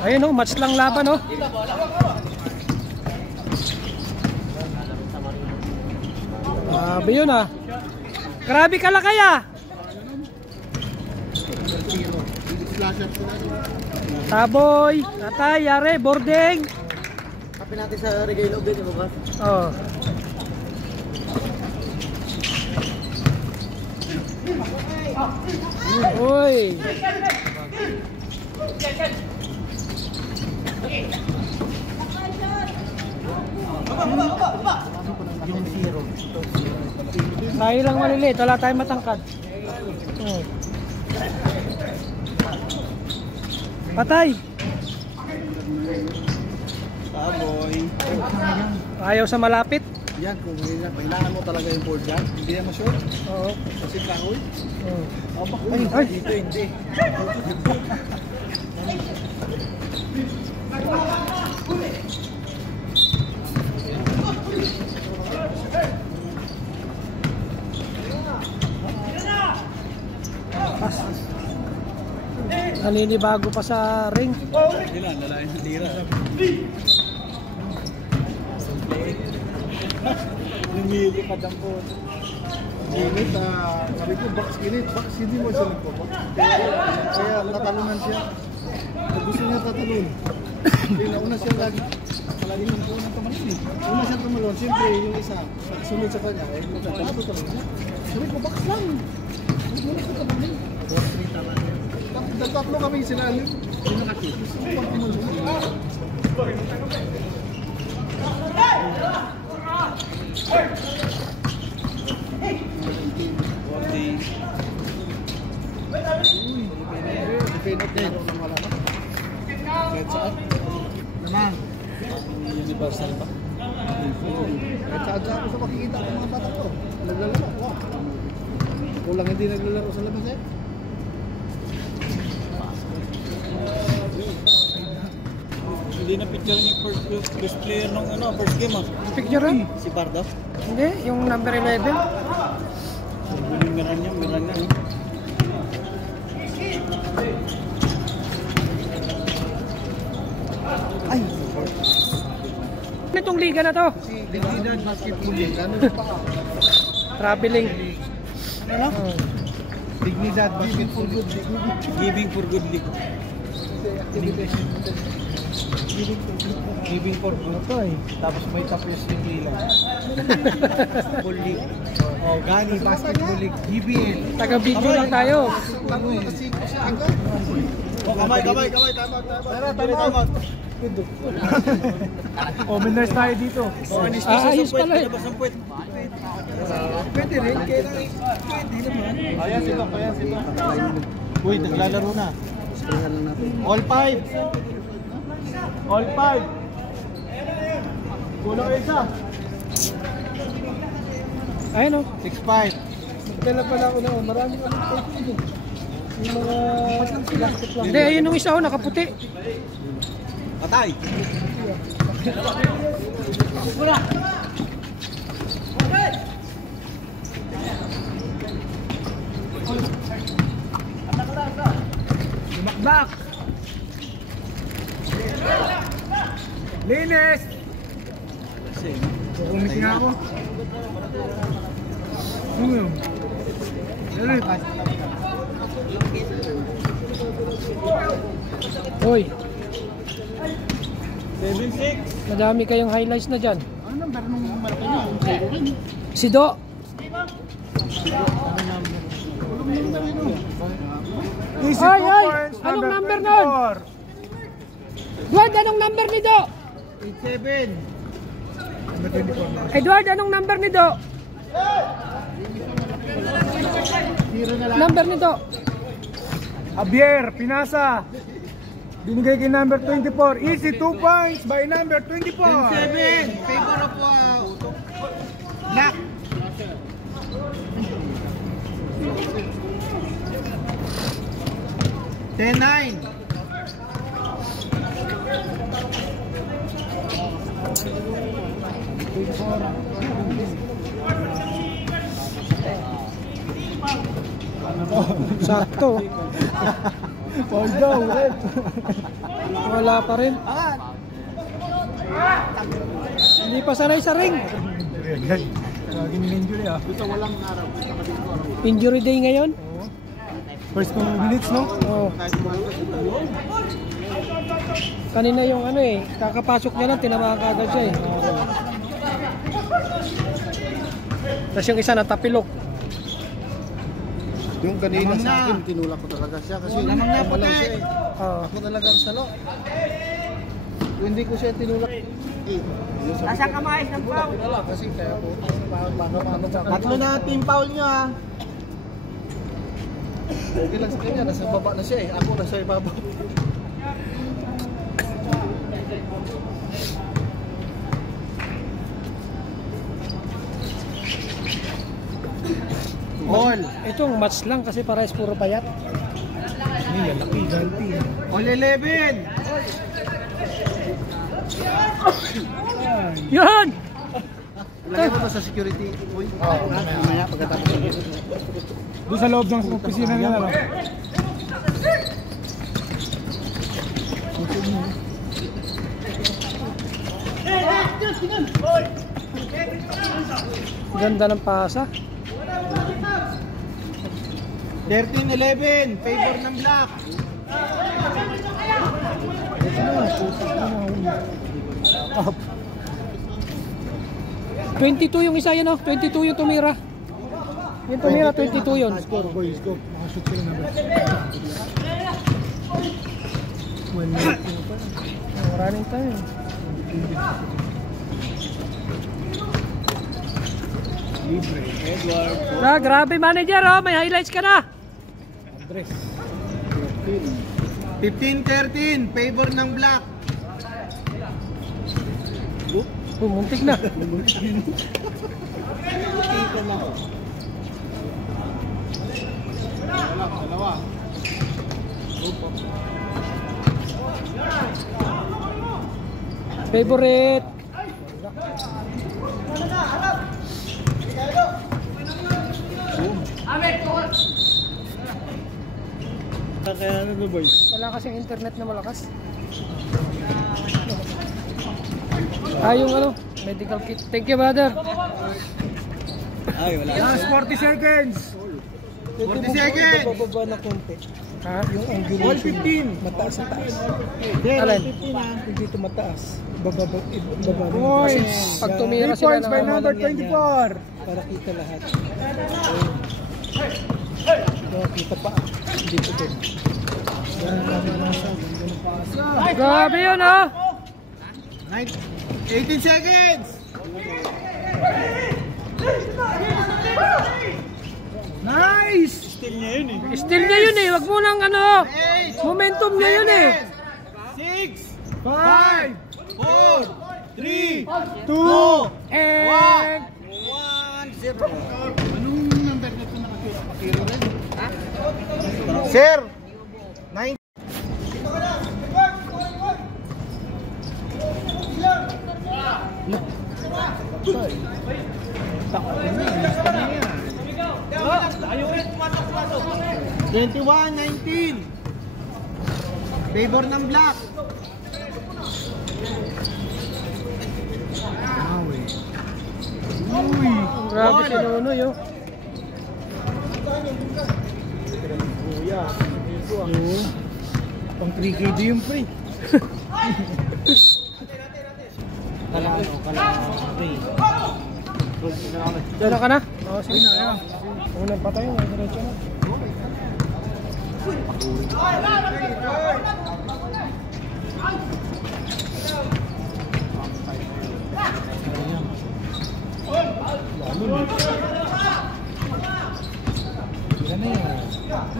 Ayun oh, match lang laban oh. Grabe yun ah. Grabe ka lang kaya. Taboy, Tatay, Yare, boarding. Kapin natin sa regalo din, di ba? Oh. Uy. Tayo lang maliliit, wala tayong matangkad. Patay. Taboy. Ayaw sa malapit. Yan, kung kailangan mo talaga yung board dyan, hindi naman sure. Oo. Kasi kahoy. Ay, dito hindi. Naninibago pa sa ring. Ilan, lalayan sa tira. Lumili pa dyan po. Ginit, sabi ko, box ginit. Box hindi mo siya nagpo-box. Kaya natalunan siya. Gusto niya tatalun. Kaya nauna siya lagi. Palagi nang po ng tumalun eh. Una siya tumalun. Siyempre yung isa, sunod sa kanya. Eh, nagtatalun talun niya. Sabi ko, box lang. Hindi mo siya tatalun. Tatlo kami sinalim. Hindi nakakita. Gusto ko pag tumalun. Universal ba? Kahit saan ako sa makikita ng mga bata ko. Naglalaro. Kulang hindi naglalaro sa labas eh. Hindi na picture niya first player ng first game ah. Picture rin? Si Bardo? Hindi, yung number 11. Yung meron niya. Ay! Itong liga na to? Dignidad Basketball League. Ano pa? Traveling. Ano? Dignidad Basketball League. Giving for Good League. Giving for Good to eh. Tapos may tapos yung ilan. Basketball League. Oh, Gani Basketball League. GBL. Taga-video lang tayo. Oh, kamay. Tama. Oh, winners tayo dito. Ayos pala eh. Pwede rin, pwede naman. Ayan sila. Uy, naglalaro na. All 5. Kulang kayo isa. Ayun oh. 6-5. Magdala pala ako na. Marami kami tayo. Yung mga plastic lang. Hindi, ayun yung isa oh, nakaputi. Patay. Lumakbak. Linis. Kumit nga ako. Hoy, 7-6. madami kayong highlights na dyan. Ano number nung malaki niya? Si Do. Easy Ay, 2 ay! points. Anong number nun? Edward, anong number ni Do? 8-7. Edward, anong number ni Do? Number ni Do. Javier, Pinasa. Binigay kay number 24. Easy 2 points by number 24. 7. Favor of Black. Ten-9. Sakto. Foul daw, red. Wala pa rin. Hindi pa sanay sa ring. Lagi in-injury ah. Ito walang araw. Injury day ngayon. First few minutes, no? Oh. Kahit mga Kanina yung ano eh, kakapasok niya lang, tinamaan ka agad siya eh. Tapos yung isa natapilok. yung kanina sa akin, tinulak ko talaga siya kasi wala siya eh. Ako talagang salo. Kung hindi ko siya tinulak. Nasaan ka mais ng foul? Wala kasi kaya po. Paano sa Tatlo na team foul nyo ah. okay lang sa kanya, nasa baba na siya eh. Ako nasa ibabaw. All. Itong match lang kasi parehas puro payat. Hindi, laki, ganti. All 11. Yan! Lagay mo ba sa security? Uy, mamaya pagkatapos. Doon sa loob ng opisina nila, no? Ganda ng pasa. 13-11. Favor ng black. 22 yung isa yan oh, 22 yung tumira. Yung tumira, 22 yun. Score, boys, go. Makashoot sila na ba? 1 minute na pa. Maraming time. Libre. Grabe manager oh, may highlights ka na. Andres. 15-13. Favor ng black. Muntik na. Dalawa. Favorite. Kaya ano, boys? Wala kasing internet na malakas. Yung ano, medical kit. Thank you brother. Last 40 seconds. 40 seconds. Bababa na konti. Ha? Yung angulation. 15. Mataas sa taas. Alin? Hindi ito mataas. Bababa. Kasi pag tumira 3 sila points by ng number 24. Para kita lahat. Kita pa. Dito din. Grabe yun ah. 18 seconds. Nice! Still niya yun eh. Wag mo nang ano. Momentum niya yun eh. 6, 5, 4, 3, 2, and 1, 0. Anong number nito nakatira? Pakiro rin? Sir. 9. Ayun. 21-19. Favor ng black. Grabe si Nonoy oh. pang 3KD yung pre. Dala ka na? Oo, sige na. Unang patay na, diretso na.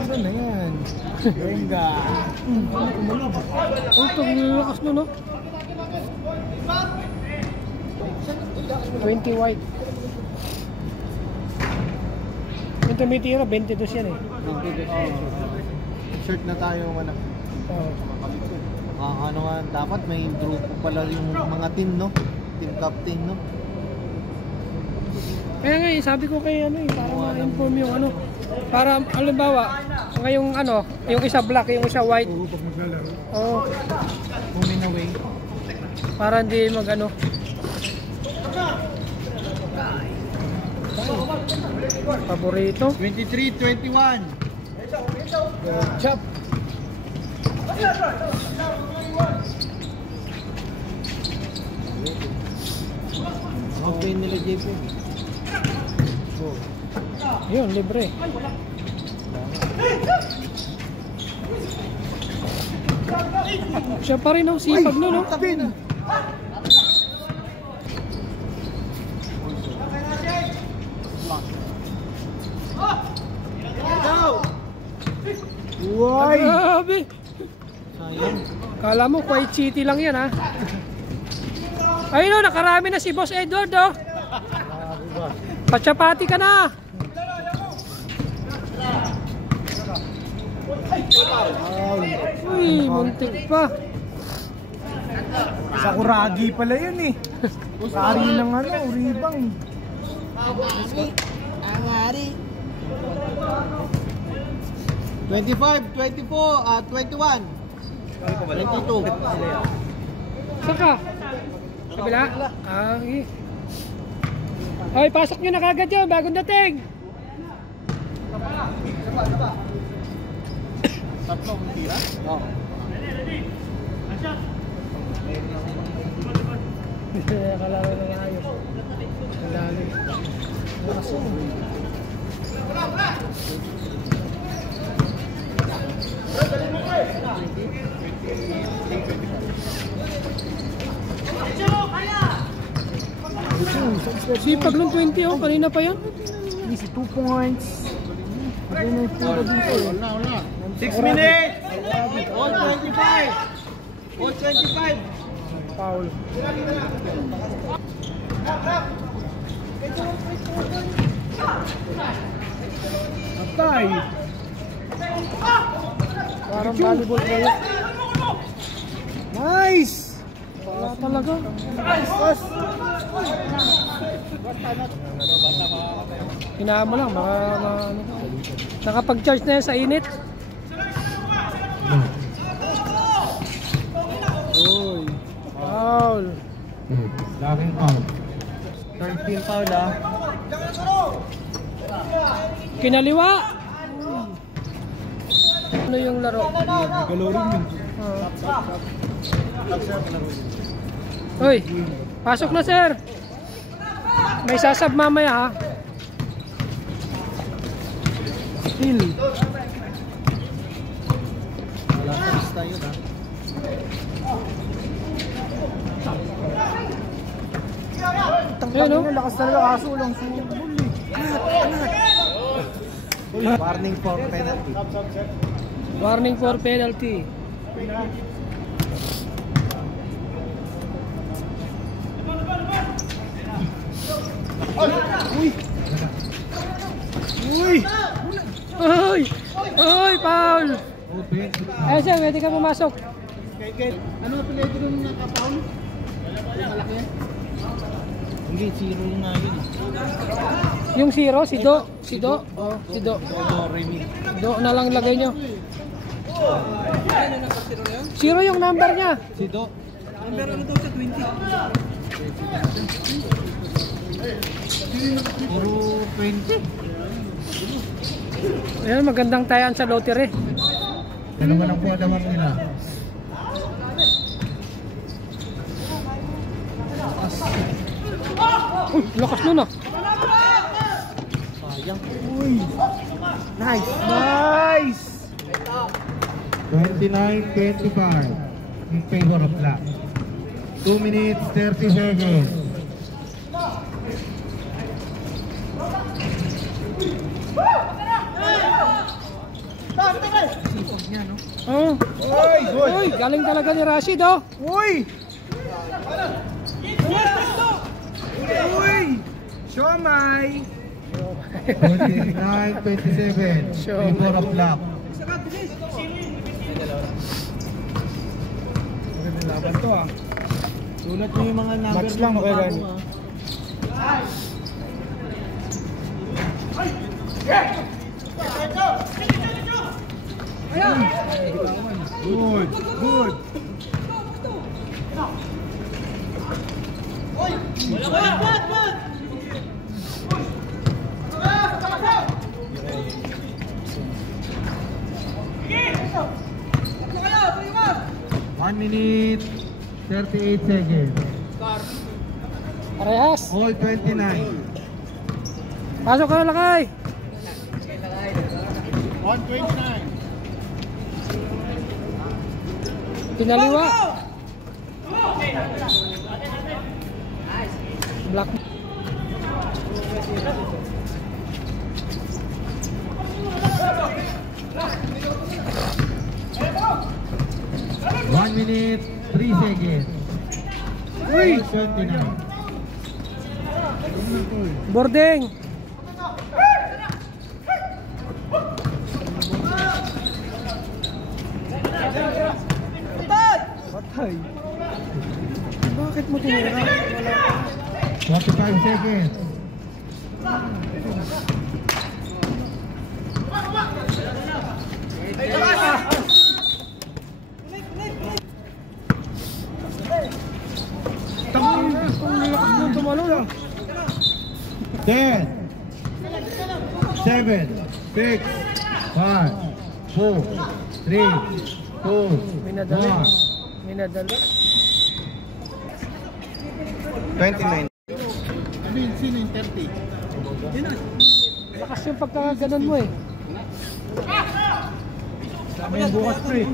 Ano na yan? Venga. Oh, ito, nilalakas nun no? 20 white. Yung tumitira, 22 yan eh. Shirt na tayo anak. Oo. Ano nga, dapat may grupo pala yung mga team, no? Team captain, no? Kaya nga sabi ko kay ano para ma-inform yung ano. Para halimbawa, ngayong ano, yung isa black, yung isa white. Oo, pag maglalaro. Oo. Moving away. Para hindi mag-ano. Paborito. 23-21. Chop. Okay nila JP. Yun, libre. Siya pa rin ang sipag nun, no? Spin! Uy! Grabe! Sayang. Kala mo, Kuwait City lang yan, ha? Ayun, nakarami na si Boss Edward, oh. Patsapati ka na. Uy, muntik pa. Sakuragi pala yun eh. Sari ng ano, ribang. Angari. 25, 24, 21. 22. Saka? Kabila? Ah, okay. Ay, pasok nyo na kagad yun, bagong dating. Tatlong tira? Oo. Kalaro na ayos. Ang dali. Kaso. Sipag ng 20, oh. Kanina pa yan. Easy 2 points. Again, yung tira dito eh. 6 minutes! All 25! All 25! Foul. Atay! Parang volleyball player. Nice! Wala talaga. Pass! Hinaan mo lang, baka ano. Nakapag-charge na yan sa init. Uy, foul. Laking out. 13 foul ah. Kinaliwa. Ano yung laro? Galorin yun. Uy, pasok na sir. May sasab mamaya ha. Still. Wala pa rin tayo na. Ayun, oh. Lakas talaga kaso lang sumubol eh. Warning for penalty. Warning for penalty. Uy! Uy! Uy, foul! Eh sir, pwede ka pumasok. Ano pinag rin nakapaul? Malaki yan? Hindi, zero yung nga yun. Yung zero, si Do. Si Do. Oh, si Do. Remy. Do na lang lagay nyo. Zero yung number niya. Si Do. Number ano daw sa 20? Puro 20. Ayan, magandang tayaan sa lottery. Dalawa lang po adamang nila. Uy, lakas nun ah. Sayang. Uy! Nice! Nice! 29-25 in favor of black. 2 minutes 30 seconds. Sipag niya, no? Oh. Uy! Good! Uy, galing talaga ni Rashid oh. Uy! Uy! Siomay! 29-27 Sure. in favor of black. Magandang laban to ah. Sulat mo yung mga number. Match lang, okay lang. Good, good. One minute, 38 seconds. Parehas. All 29. Pasok ka na, Lakay. 129. Pinaliwa. Black. One minute, 3 seconds. 29. Boarding. Patay. Bakit mo tinira? 45 seconds. Ang lakas mo tumalon. 10, 7, 6, 5, 4, 3, 2, May nadali. 1. May nadali. 29. Ano yun? Sino yung 30? Lakas yung pagkakaganon mo eh. May bukas pre.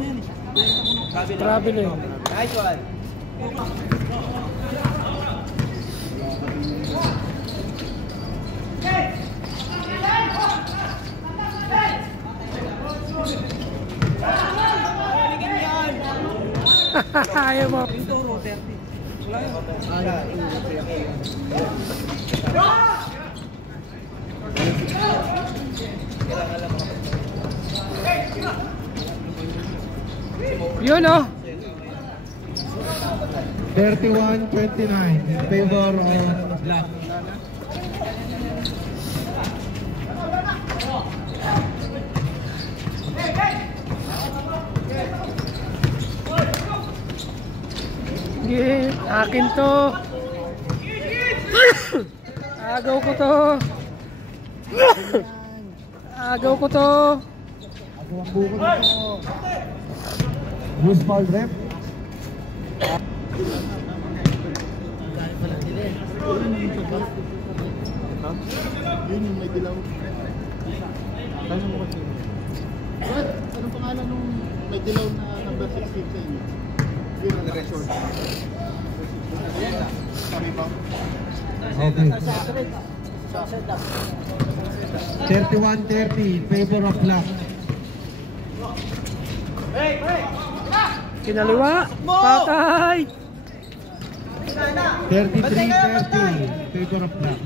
Traveling. Nice one. Ayaw mo. Yun oh. 31-29 in favor of Black. Sige, akin to. Agaw ko to. Agaw ko to. Ako ang buko nito. Loose ball rep. Yun yung may dilaw. Tanong mo kasi. Brad, anong pangalan nung may dilaw na number 16 sa inyo? Yun ang naka-short. Sabi ba? Okay. 31-30 in favor of Black. Kinaliwa. Patay. 33-30 in favor of Black.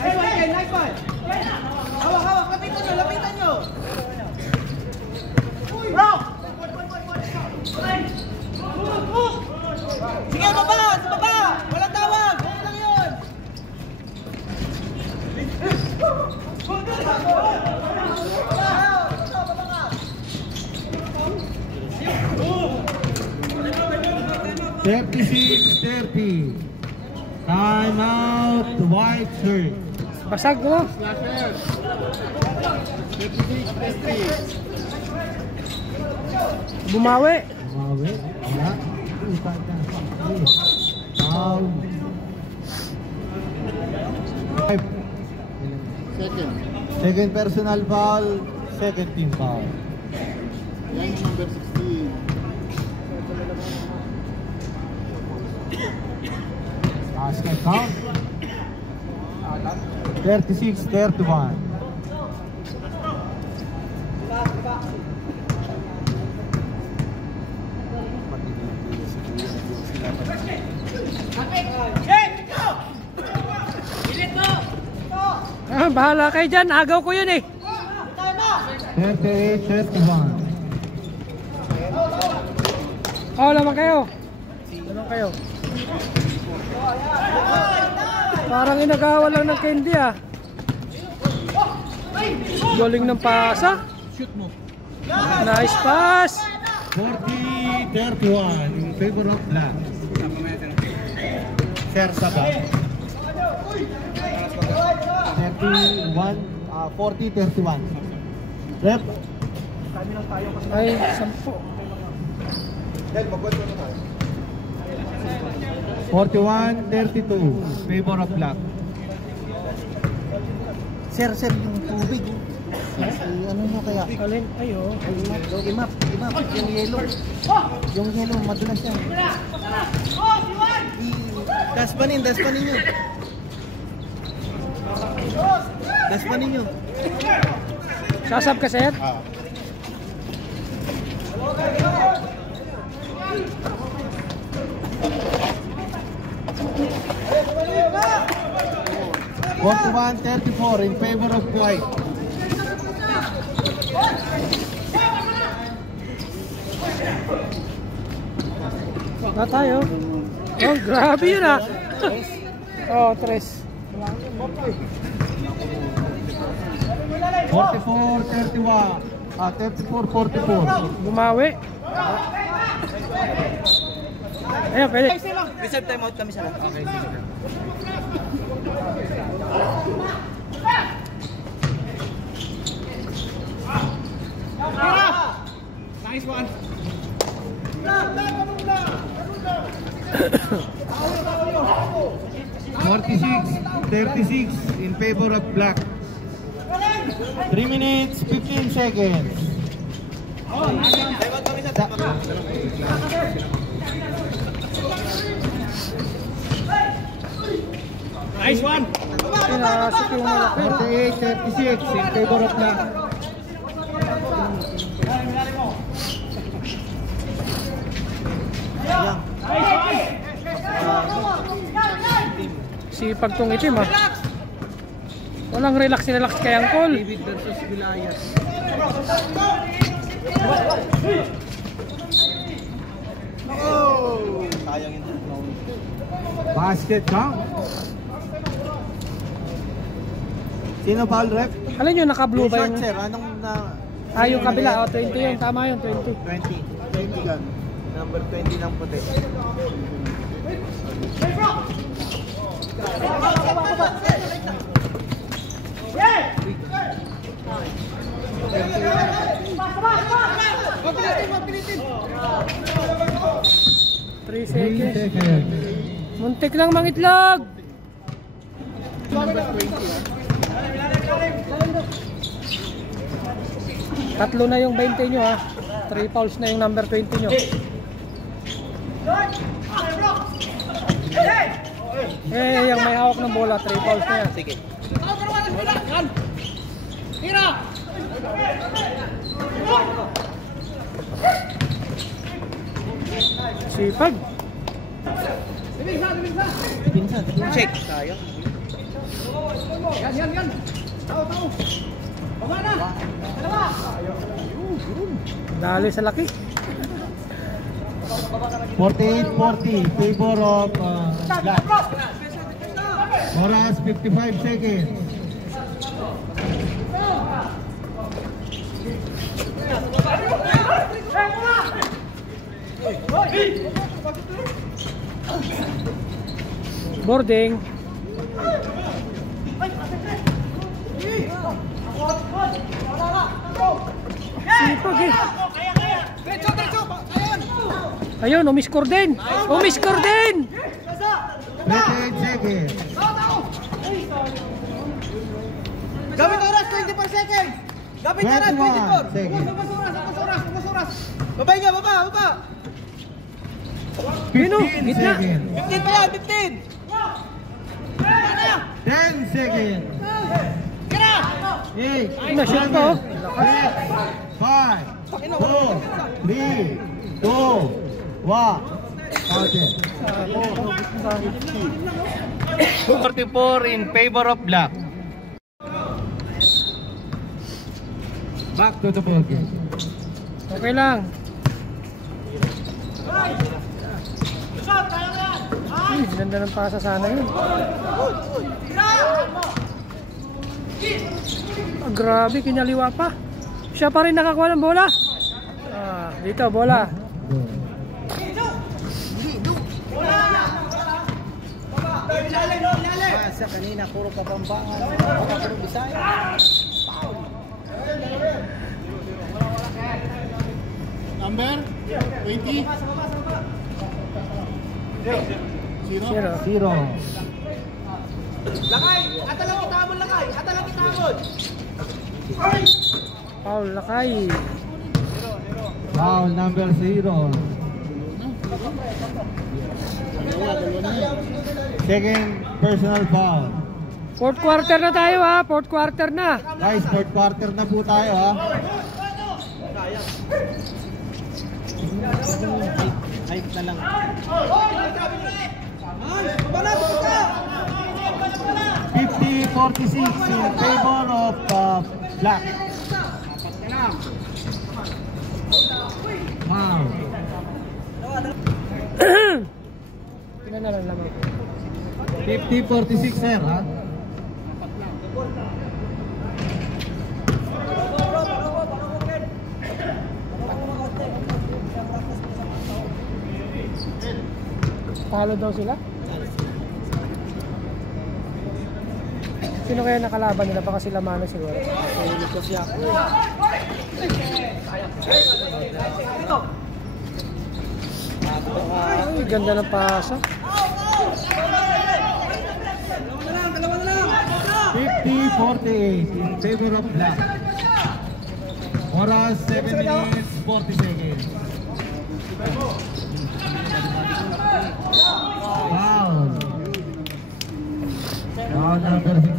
Nice one, Ken. Nice one. Hawak, hawak. Lapitan nyo, lapitan nyo. Bro! Sige, baba! Sa baba! Walang tawag! Okay lang yun! Baba ka! 36-30. Time out, white shirt. Basag mo. Slasher. 36-30. Bumawi. Mawi. Wala. Ipa ka. Foul. 5. Second. Second personal foul. Second team foul. Yan yung number 16. Basket count. 36-31. Ah, bahala kayo dyan. Agaw ko yun eh. 38-31. Oh, lamang kayo. Lamang kayo. Parang inagawa lang ng candy ah. Galing ng pasa. Shoot mo. Nice pass. 40-31 in favor of black. Sir Saba. 40-31. Rep. Ay, 10. 41-32 favor of black. Sir, yung tubig. Ano mo kaya? Alin? Ay, oh. Imap. Yung yellow. Yung yellow, madulas yan. Daspanin nyo. Daspanin nyo. Sasab ka, sir? Ah. 41-34 in favor of white. Na tayo. Oh, grabe yun ah. Oh, 3. 44-31. 34-44. Bumawi. Ayun, pwede. Reserve time out kami sa lahat. Okay, sige. Nice one. 46-36 in favor of black. 3 minutes, 15 seconds. Nice one. Pinasok yung malaki. 48-36 in favor of black. Sipag tong itim ah. Walang relax kay Angkol. David versus Vilayas. Sayang yun. Basket count. Sino foul rep? Alin yun, naka-blue ba yun? Sir, anong na... Ah, yung kabila. Oh, 20 yun. Tama yun, 20. 20 gun. Number 20 ng puti. Three 3 seconds. seconds. Muntik lang mangitlog. Tatlo na yung 20 nyo ha. 3 fouls na yung number 20 nyo. Eh, yung may hawak ng bola, 3 fouls na yan. Sige. Sipag. Check. Sayang. Dali sa laki. 48-40 favor of black. Oras 55 seconds. Boarding. Sipag eh. Ayun, umiscore din. Umiscore din. 28 seconds. Gamit oras, 24 seconds. Gamit oras, 24 seconds. Oras. Babay niya, baba. 15 Gitna. seconds. 15 pa yan, 15. 10 seconds. 8, Na-shoot to. 5, 4, 3, 2, 1. Okay. 44 in favor of black. Back to the ball game. Okay lang. Ganda ng pasa sana yun. Ah, grabe, kinaliwa pa. Siya pa rin nakakuha ng bola. Ah, dito, bola. Sa kanina, puro kapambangan. Puro Bisaya. Number 20. Zero. 0. Paul Lakay. Foul number 0. Second personal foul. Fourth quarter na tayo ha. Fourth quarter na. Guys, fourth quarter na po tayo ha. Hype na lang. 50-46 in favor of Black. Wow. Tingnan na lang naman. 50-46 sir ha. Talo daw sila. Sino kaya nakalaban nila? Baka sila Mano siguro. Ay, ganda ng pasa. 50-48 in favor of Black. Oras 7 minutes 40 seconds. Foul. Foul number 16.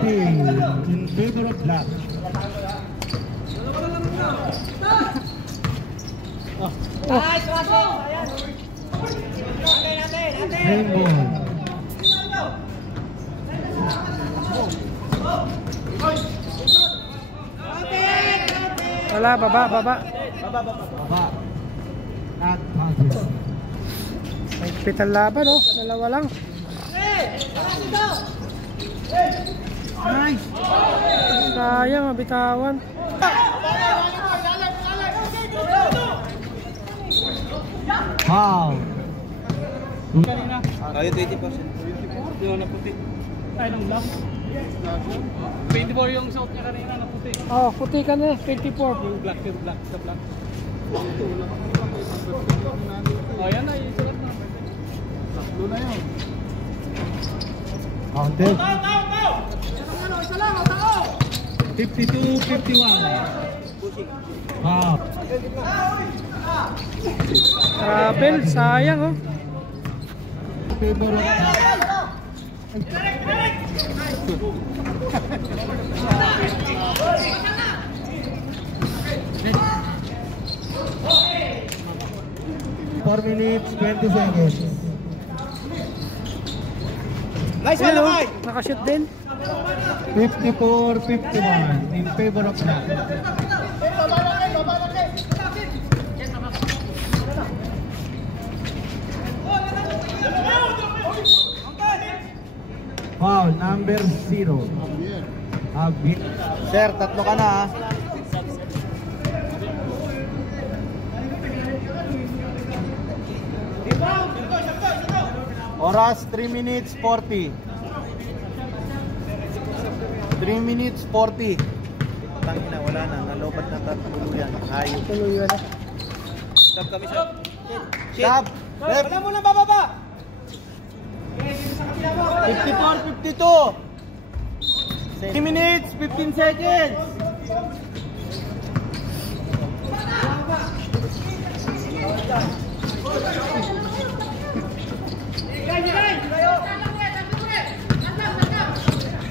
In favor of Black. Rainbow. Wala, baba. Baba. Not contest. May pital laban oh. Dalawa lang. Nice. Sayang, mabitawan. Wow. Tayo 20%. Yung na puti. Ay, nung black. 24 yung suot niya kanina na puti. Oh, puti ka na. 24. Yung black, sa black. Oh, yan na, isulat na. Tatlo na yun. Counted. 52-51. Wow. Travel, sayang oh. Favor of Black. 4 minutes, 20 seconds. Nice Ayan, oh, nakashoot din. 54-51 in favor of Black. Foul number 0. Sir, tatlo ka na ha. Oras 3 minutes 40. 3 minutes 40. Tangina, wala na. Nalobat na tatuluyan. Hayop. Tuloy yun. Stop kami sa... Stop! Ref! Wala mo nang bababa! 54-52. 3 minutes 15 seconds.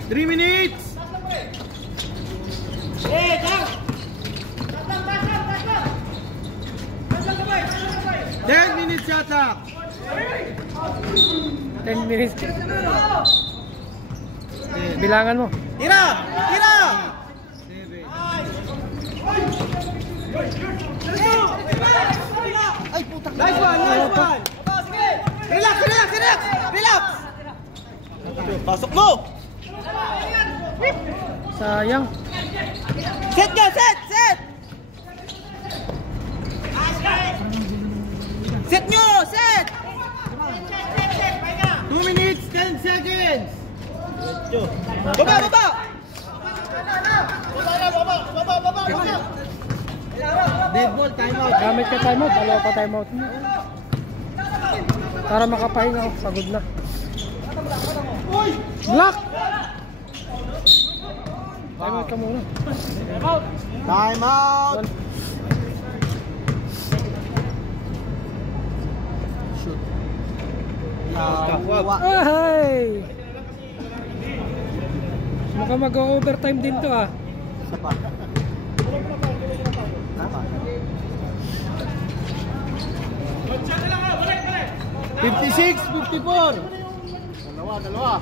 3 minutes! 10 minutes yata! 10 minutes. Bilangan mo. Tira! Tira! Ay, putang. Nice one! Nice one! Relax! Relax! Relax! Relax! Pasok mo! Sayang. Set ka! Set! Set! Set nyo! Set! 2 minutes, 10 seconds! Baba! Baba! Dead ball, time out. Gamit ka timeout. Dalawa pa timeout mo. Para makapahinga ako. Pagod na. Block! Timeout ka muna. Time out! Shoot. Ay! Mukhang mag-overtime din to ah. Isa pa. Tama. 56, 54. Dalawa.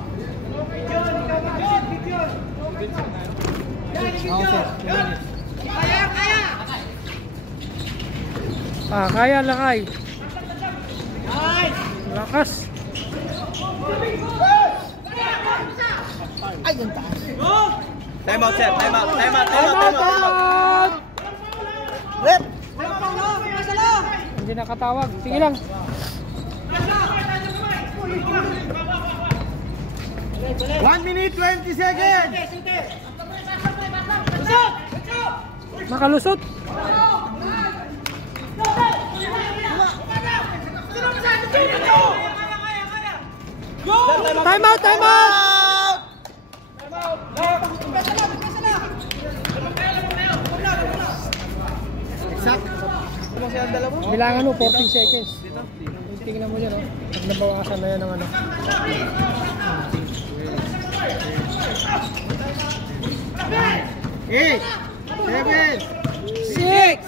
Ah, kaya lakay. Lakas. Ay, yung taas. Time out, sir. Time out. Time out. Timeout! Rep! Hindi nakatawag. Sige lang. One minute, 20 seconds! Nakalusot. Time out! Time out! Exact. Kumasaya ang dalawa. Bilangan mo, 14 seconds. Tingnan mo yan, oh. Pag nabawasan na yan ng ano. Eight, 7, 6,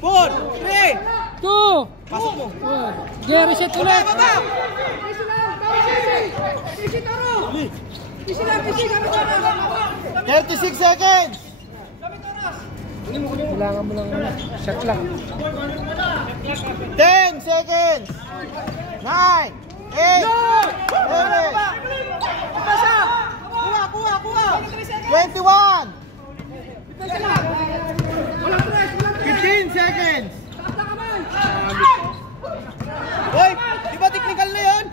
4, 3. 2, Pasok mo. reset ulit. Baba! 36 seconds! Bilangan mo lang, ano. Shot lang. 10 seconds! 9, 8, 7, kuha! 21! 15 seconds! Hoy! Di ba technical na yun?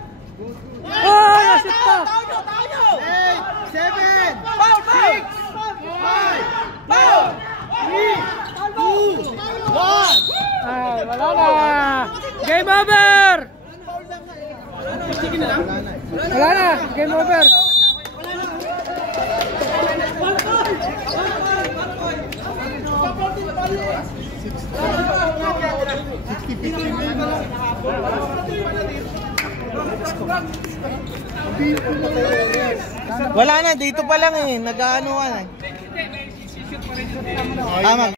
Oh, nasit pa. 8, 7, 6, 5, 4, 3, 2, 1! Ay, wala na. Game over. Wala na. Game over. Wala na, dito pa lang eh. Nag-ano ka na. Tama.